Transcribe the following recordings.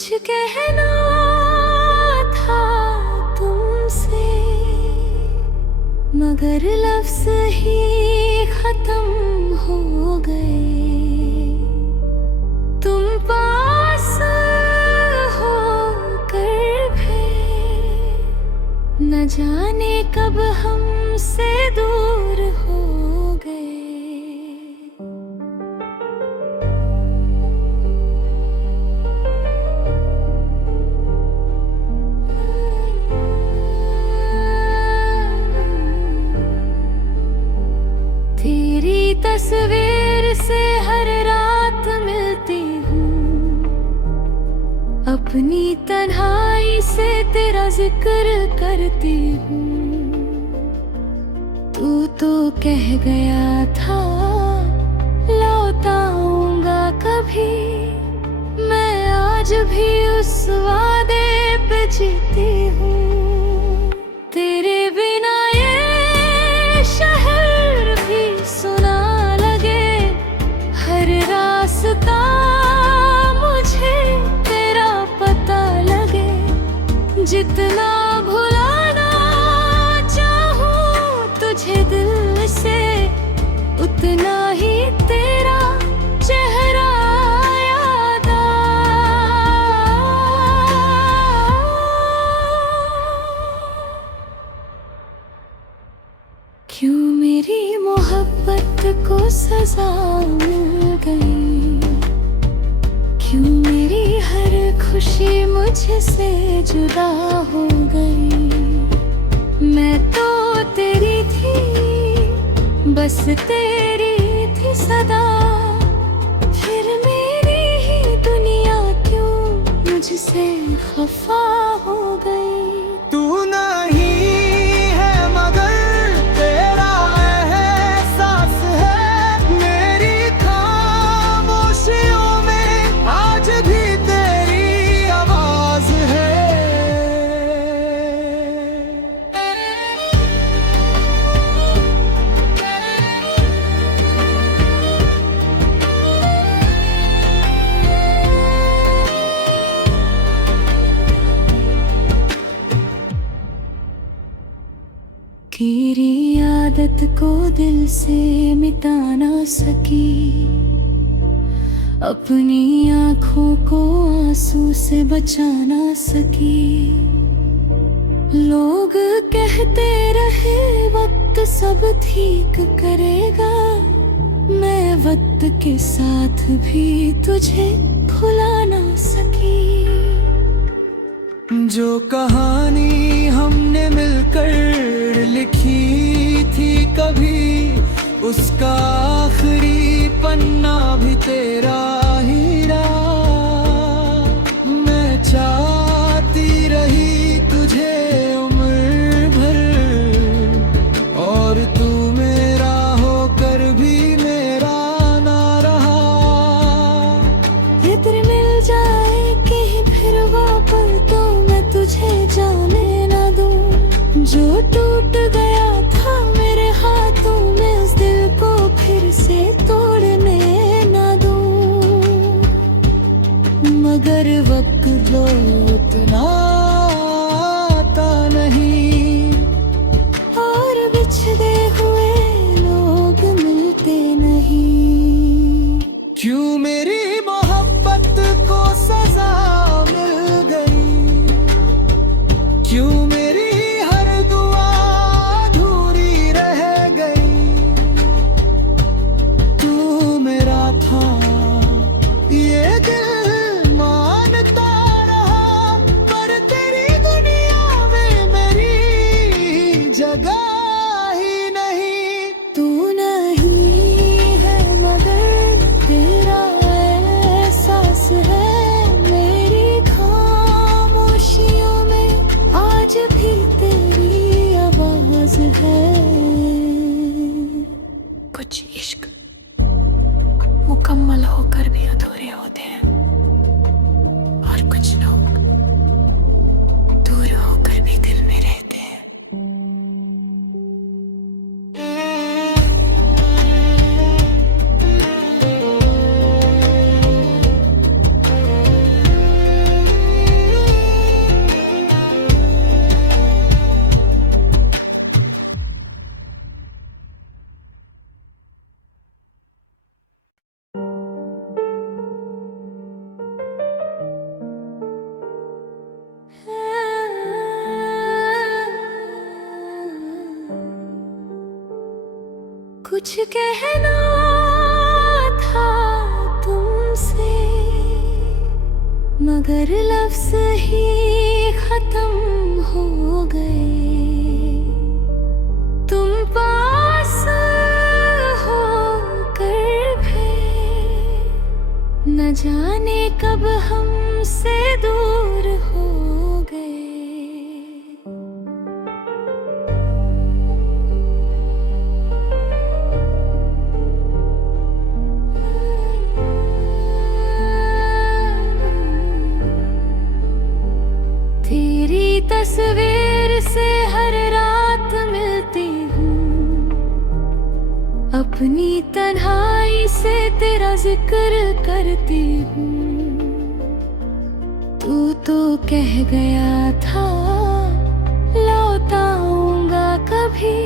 कुछ कहना था तुमसे, मगर लफ्ज़ ही खत्म हो गए। तुम पास हो कर भी न जाने कब हमसे दूर हो गए। तेरी तस्वीर से हर रात मिलती हूँ, अपनी तन्हाई से तेरा जिक्र करती हूँ। तू तो कह गया था लौट आऊंगा कभी, मैं आज भी उस वादे पे जीती हूँ। तेरे बिना ये शहर भी सुना लगे, हर रास्ता मुझे तेरा पता लगे। जितना भुलाना चाहूं तुझे दिल से, उतना ही तेरा चेहरा याद क्यों मेरी मोहब्बत को सजा मिल गई, क्यों मेरी हर खुशी मुझसे जुदा हो गई। मैं तो तेरी थी, बस तेरी थी सदा, फिर मेरी ही दुनिया क्यों मुझसे खफा हो गई। तू नहीं है मगर तेरा एहसास है, मेरी खामोशियों में आज भी तेरी आवाज है। तेरी आदत को दिल से मिटा ना सकी, अपनी आँखों को आंसू से बचा ना सकी। लोग कहते रहे वक्त सब ठीक करेगा, मैं वक्त के साथ भी तुझे भुला ना सकी। जो कहानी हमने मिलकर लिखी थी कभी, उसका आखिरी पन्ना भी तेरा ही रहा। मैं चाहती रही तुझे उम्र भर, और तू मेरा होकर भी मेरा ना रहा। इधर मिल जाए कहीं फिर वापस तो मैं तुझे जाने ना दूं। जो टूट गया था मेरे हाथों में, उस दिल को फिर से तोड़ने ना दूं। मगर वक्त लौटना आता नहीं, और बिछड़े हुए लोग मिलते नहीं। क्यों मेरी मोहब्बत को सजा मिल गई, क्यों मेरी हर दुआ कुछ कहना था तुमसे, मगर लफ्ज़ ही खत्म हो गए। तुम पास हो कर भी न जाने कब हमसे दूर हो गए। तेरी तस्वीर से हर रात मिलती हूँ, अपनी तन्हाई से तेरा जिक्र करती हूँ। तू तो कह गया था लौट आऊंगा कभी,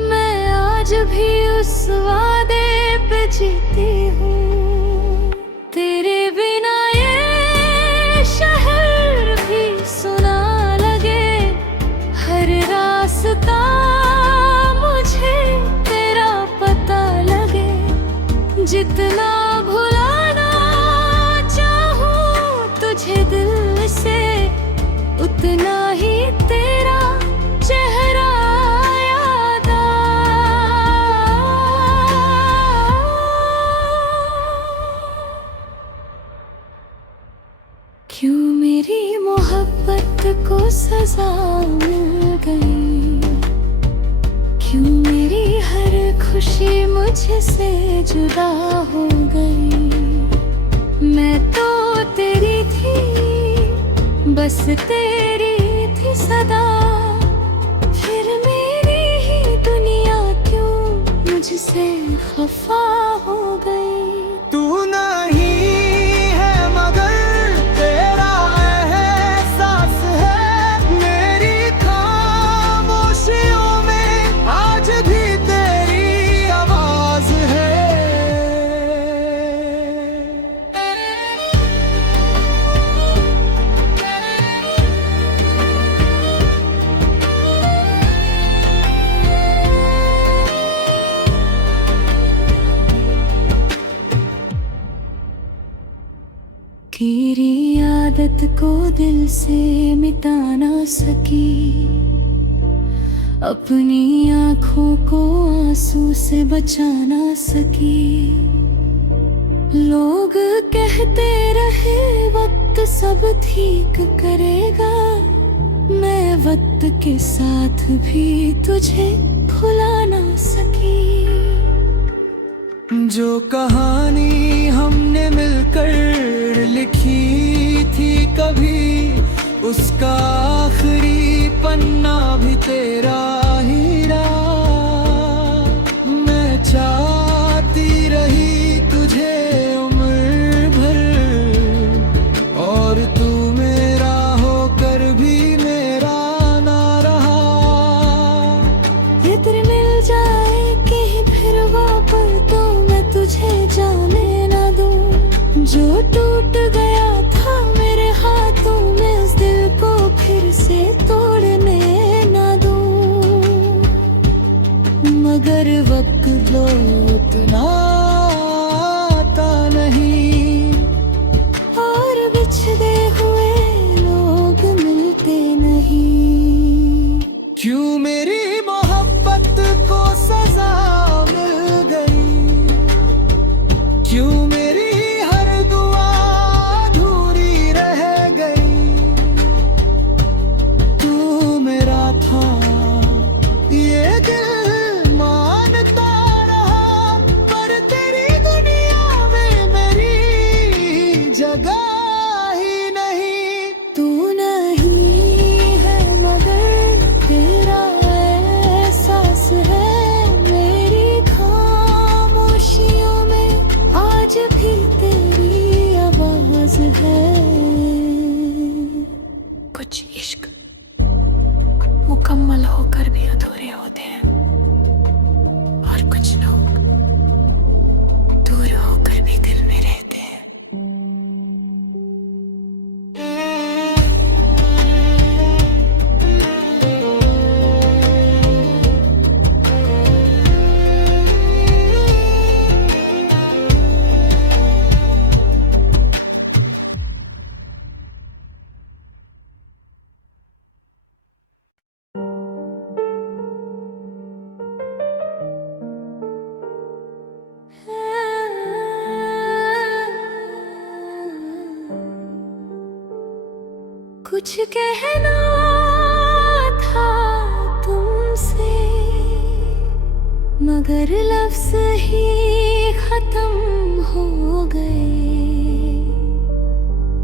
मैं आज भी उस वादे पे जीती हूँ। तेरे बिना ये शहर भी सुना लगे, हर रास्ता मुझे तेरा पता लगे। जितना भुलाना चाहूँ तुझे दिल से, उतना ही तेरा चेहरा याद क्यों मेरी मोहब्बत को सजा मिल गई, क्यों मेरी हर खुशी मुझसे जुदा हो गई। मैं तो तेरी थी, बस तेरी थी सदा, फिर मेरी ही दुनिया क्यों मुझसे खफा हो गई। तू नहीं है मगर तेरा एहसास है मेरी खामोशियों में, आज भी तेरी आवाज है। तेरी आदत को दिल से मिटा ना सकी, अपनी आँखों को आंसू से बचा ना सकी। लोग कहते रहे वक्त सब ठीक करेगा, मैं वक्त के साथ भी तुझे भुला ना सकी। जो कहानी हमने मिलकर लिखी थी कभी, उसका आखिरी पन्ना भी तेरा ही रहा। मैं चाहती रही तुझे उम्र भर, और तू मेरा होकर भी मेरा ना रहा। इधर मिल जाए कहीं फिर वापस तो मैं तुझे जाने ना दूं, जो टूट गया था मेरे हाथों में उस दिल को फिर से तोड़ने ना दूं। मगर वक्त लौटना आता नहीं, और बिछड़े हुए लोग मिलते नहीं। क्यों मेरी मोहब्बत को सजा मिल गई, क्यों मेरी हर दुआ अधूरी रह गई। तू मेरा था ये दिल मानता रहा, पर तेरी दुनिया में मेरी जगह ही नहीं। तू नहीं है मगर तेरा एहसास है मेरी खामोशियों में, आज भी तेरी आवाज है। कुछ इश्क मुकम्मल होकर भी अधूरे होते हैं, और कुछ लोग दूर होकर भी दिल में रहते हैं। कुछ कहना था तुमसे, मगर लफ्ज़ ही खत्म हो गए।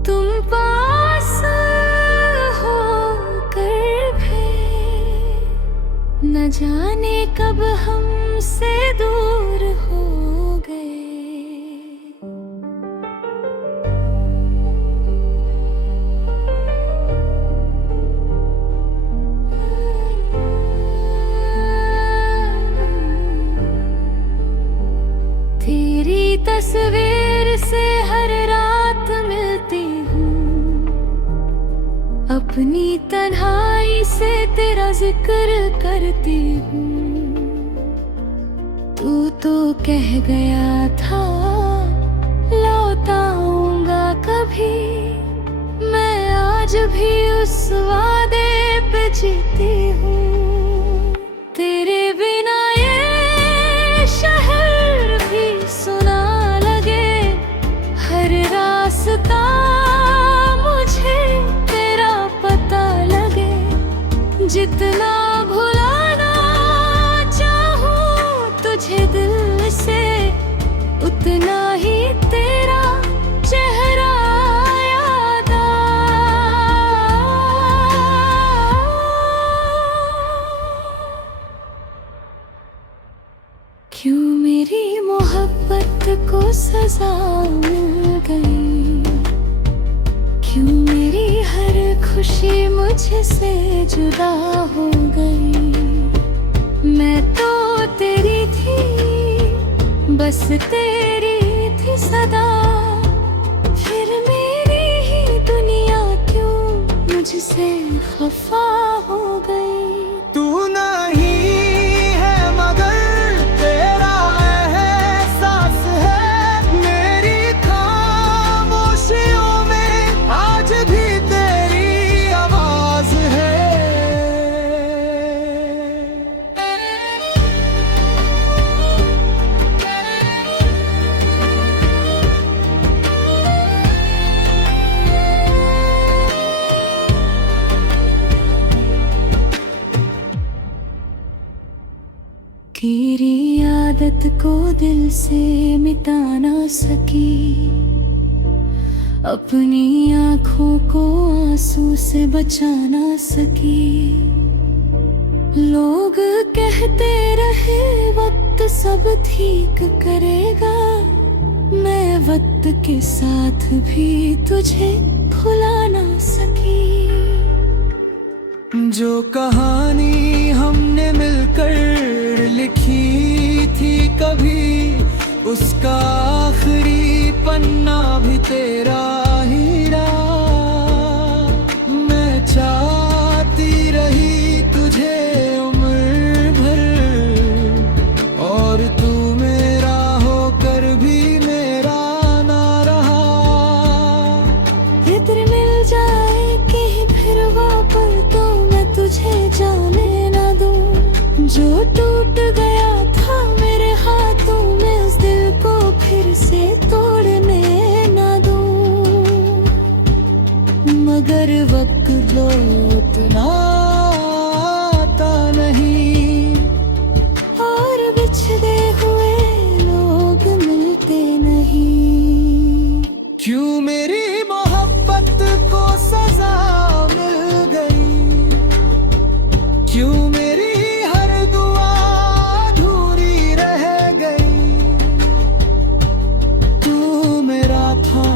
तुम पास हो कर भी न जाने कब हमसे दूर हो गए। तेरी तस्वीर से हर रात मिलती हूँ, अपनी तन्हाई से तेरा जिक्र करती हूँ। तू तो कह गया था लौट आऊंगा कभी, मैं आज भी उस वादे पे जीती हूँ। तेरे बिना ये शहर भी सुना लगे, हर रास्ता मुझे तेरा पता लगे। जितना भुलाना चाहूँ तुझे दिल से, उतना ही तेरा चेहरा याद क्यों मेरी मोहब्बत को सजा मिल गई, क्यों मेरी हर खुशी मुझसे जुदा हो गई। मैं तो तेरी थी, बस तेरी थी सदा, फिर मेरी ही दुनिया क्यों मुझसे खफा हो गई। तू नहीं है मगर तेरा एहसास है मेरी खामोशियों में, आज भी तेरी आवाज है। तेरी आदत को दिल से मिटा ना सकी, अपनी आँखों को आंसू से बचा ना सकी। लोग कहते रहे वक्त सब ठीक करेगा, मैं वक्त के साथ भी तुझे भुला ना सकी। जो कहानी हमने मिलकर लिखी थी कभी, उसका आखिरी पन्ना भी तेरा ही रहा। मैं चाहती रही तुझे उम्र भर, और तू मेरा होकर भी मेरा ना रहा। इत्र मिल जाए कहीं फिर वापस तो मैं तुझे जाने ना दूं। जो टूट गया था मेरे हाथों में, उस दिल को फिर से तोड़ने ना दूं। मगर वक्त लौटना आता नहीं, और बिछड़े हुए लोग मिलते नहीं। क्यों मेरी मोहब्बत को सजा मिल गई, क्यों मेरी हर दुआ अधूरी रह गई। तू मेरा था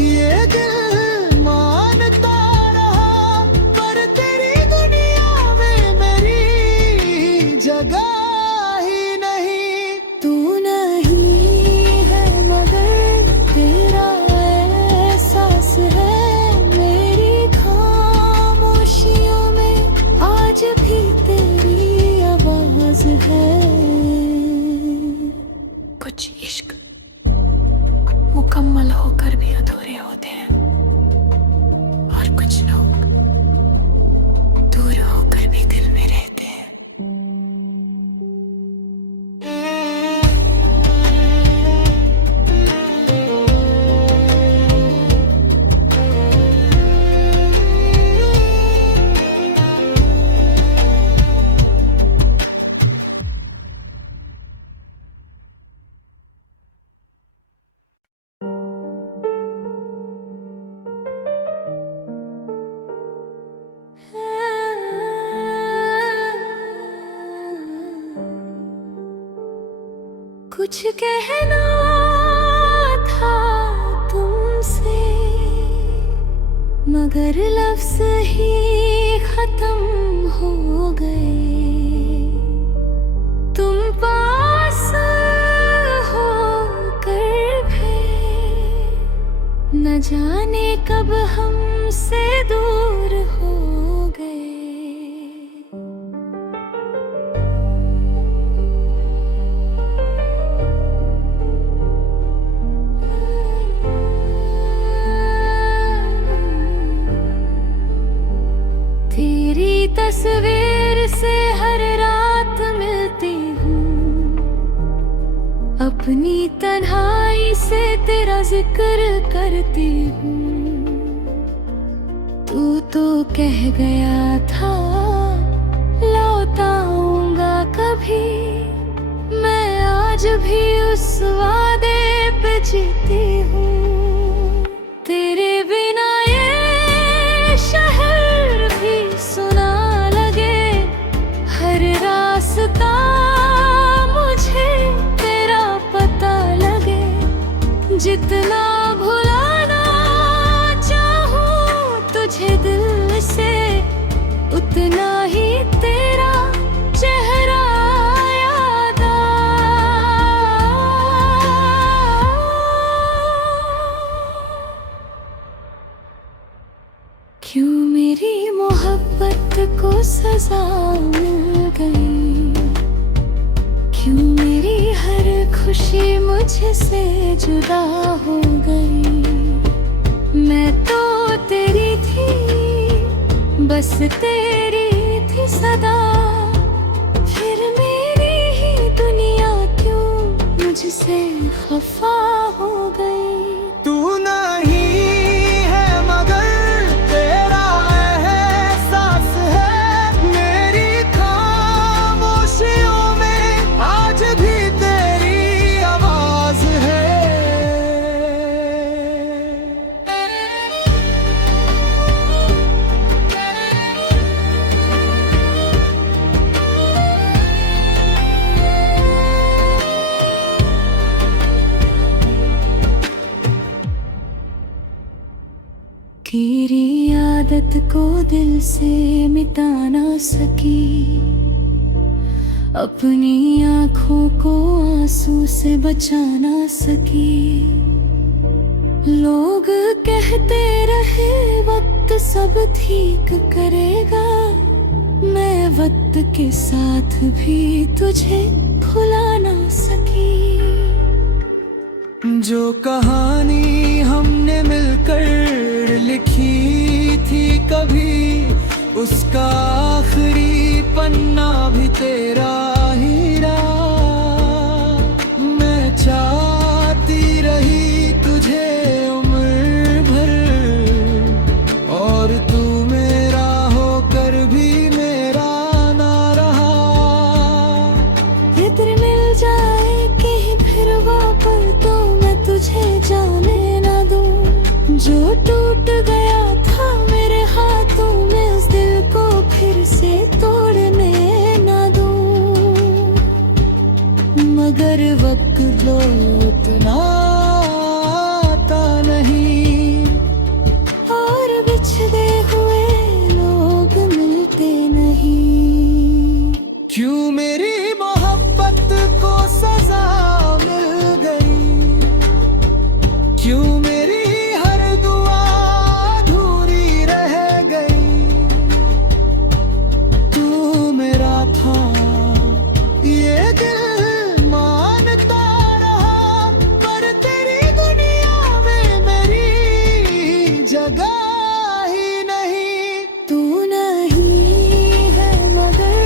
ये दिल मानता रहा, पर तेरी दुनिया में मेरी जगह ही नहीं। तू नहीं है मगर तेरा एहसास है मेरी खामोशियों में, आज भी तेरी आवाज है। कुछ इश्क मुकम्मल होकर भी अधूरे होते हैं, और कुछ लोग दूर होकर भी दिल में रहते हैं। कुछ कहना था तुमसे, मगर लफ्ज़ ही खत्म हो गए। तुम पास हो कर भी न जाने कब हमसे दूर हो गए। तेरी तस्वीर से हर रात मिलती हूँ, अपनी तन्हाई से तेरा जिक्र करती हूँ। तू तो कह गया था लौट आऊंगा कभी, मैं आज भी उस वादे पे जीती हूँ। तेरे बिना ये शहर भी सुना लगे, हर रास्ता मुझे तेरा पता लगे। जितना भुलाना चाहूं तुझे दिल से, उतना ही तेरा चेहरा याद क्यों मेरी मोहब्बत को सजा मिल गई, क्यों मेरी हर खुशी मुझसे जुदा हो गई। मैं तो तेरी थी, बस तेरी थी सदा, फिर मेरी ही दुनिया क्यों मुझसे खफा हो गई। तू नहीं है मगर तेरा एहसास है मेरी खामोशियों में, आज भी तेरी आवाज है। तेरी आदत को दिल से मिटा ना सकी, अपनी आँखों को आंसू से बचा ना सकी। लोग कहते रहे वक्त सब ठीक करेगा, मैं वक्त के साथ भी तुझे भुला ना सकी। जो कहानी हमने मिलकर लिखी थी कभी, उसका आखिरी पन्ना भी तेरा ही रहा। मैं चाहती रही तुझे उम्र भर, और तू मेरा होकर भी मेरा ना रहा। इधर मिल जाए कहीं फिर वापस तो मैं तुझे जाने ना दूं। जो टूट गया था मेरे हाथों में, उस दिल को फिर से तोड़ने ना दूं। मगर वक्त लौटना आता नहीं, और बिछड़े हुए लोग मिलते नहीं। क्यों मेरी मोहब्बत को सजा मिल गई, क्यों मेरी हर दुआ अधूरी रह गई। तू मेरा था ये दिल मानता रहा, पर तेरी दुनिया में मेरी जगह ही नहीं। तू नहीं है मगर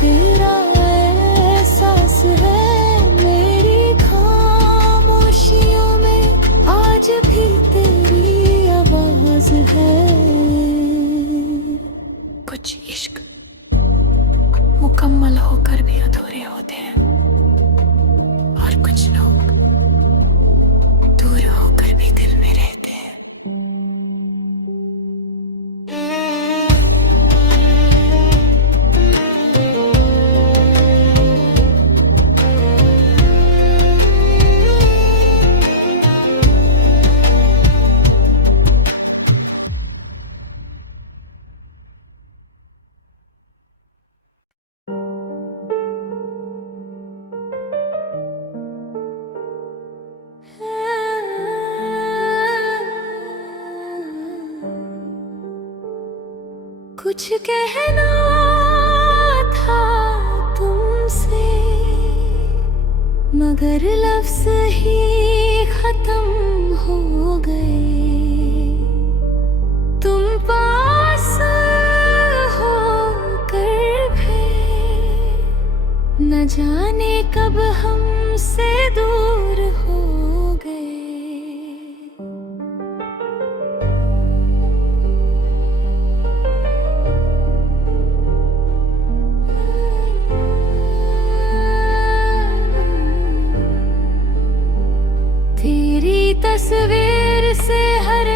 तेरा एहसास है मेरी खामोशियों में, आज भी तेरी आवाज है। कुछ इश्क मुकम्मल होकर भी अधूरे होते हैं, और कुछ लोग दूर होकर भी दिल में रहते हैं। कुछ कहना था तुमसे, मगर लफ्ज़ ही खत्म हो गए। तुम पास हो कर भी न जाने कब हमसे दूर हो गए। तेरी तस्वीर से हर